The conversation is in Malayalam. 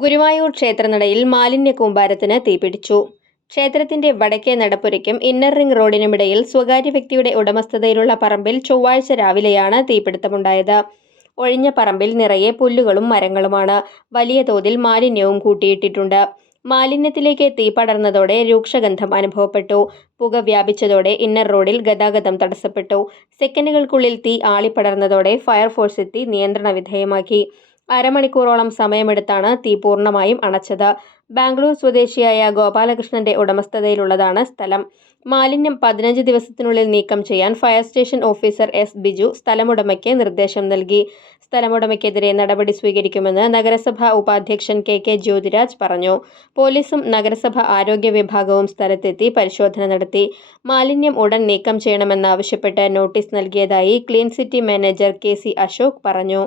ഗുരുവായൂർ ക്ഷേത്രനടയിൽ മാലിന്യ കൂമ്പാരത്തിന് തീപിടിച്ചു. ക്ഷേത്രത്തിന്റെ വടക്കേ നടപ്പുരയ്ക്കും ഇന്നർ റിംഗ് റോഡിനുമിടയിൽ സ്വകാര്യ വ്യക്തിയുടെ ഉടമസ്ഥതയിലുള്ള പറമ്പിൽ ചൊവ്വാഴ്ച രാവിലെയാണ് തീപിടുത്തമുണ്ടായത്. ഒഴിഞ്ഞ പറമ്പിൽ നിറയെ പുല്ലുകളും മരങ്ങളുമാണ്. വലിയ തോതിൽ മാലിന്യവും കൂട്ടിയിട്ടിട്ടുണ്ട്. മാലിന്യത്തിലേക്ക് തീ പടർന്നതോടെ രൂക്ഷഗന്ധം അനുഭവപ്പെട്ടു. പുക വ്യാപിച്ചതോടെ ഇന്നർ റോഡിൽ ഗതാഗതം തടസ്സപ്പെട്ടു. സെക്കൻഡുകൾക്കുള്ളിൽ തീ ആളിപ്പടർന്നതോടെ ഫയർഫോഴ്സ് എത്തി നിയന്ത്രണ വിധേയമാക്കി. അരമണിക്കൂറോളം സമയമെടുത്താണ് തീ പൂർണ്ണമായും അണച്ചത്. ബാംഗ്ലൂർ സ്വദേശിയായ ഗോപാലകൃഷ്ണന്റെ ഉടമസ്ഥതയിലുള്ളതാണ് സ്ഥലം. മാലിന്യം 15 ദിവസത്തിനുള്ളിൽ നീക്കം ചെയ്യാൻ fire station officer S Biju സ്ഥലമുടമയ്ക്ക് നിർദ്ദേശം നൽകി. സ്ഥലമുടമയ്ക്കെതിരെ നടപടി സ്വീകരിക്കുമെന്ന് നഗരസഭാ ഉപാധ്യക്ഷൻ കെ ജ്യോതിരാജ് പറഞ്ഞു. പോലീസും നഗരസഭ ആരോഗ്യ വിഭാഗവും സ്ഥലത്തെത്തി പരിശോധന നടത്തി. മാലിന്യം ഉടൻ നീക്കം ചെയ്യണമെന്നാവശ്യപ്പെട്ട് നോട്ടീസ് നൽകിയതായി clean city manager K C Ashok പറഞ്ഞു.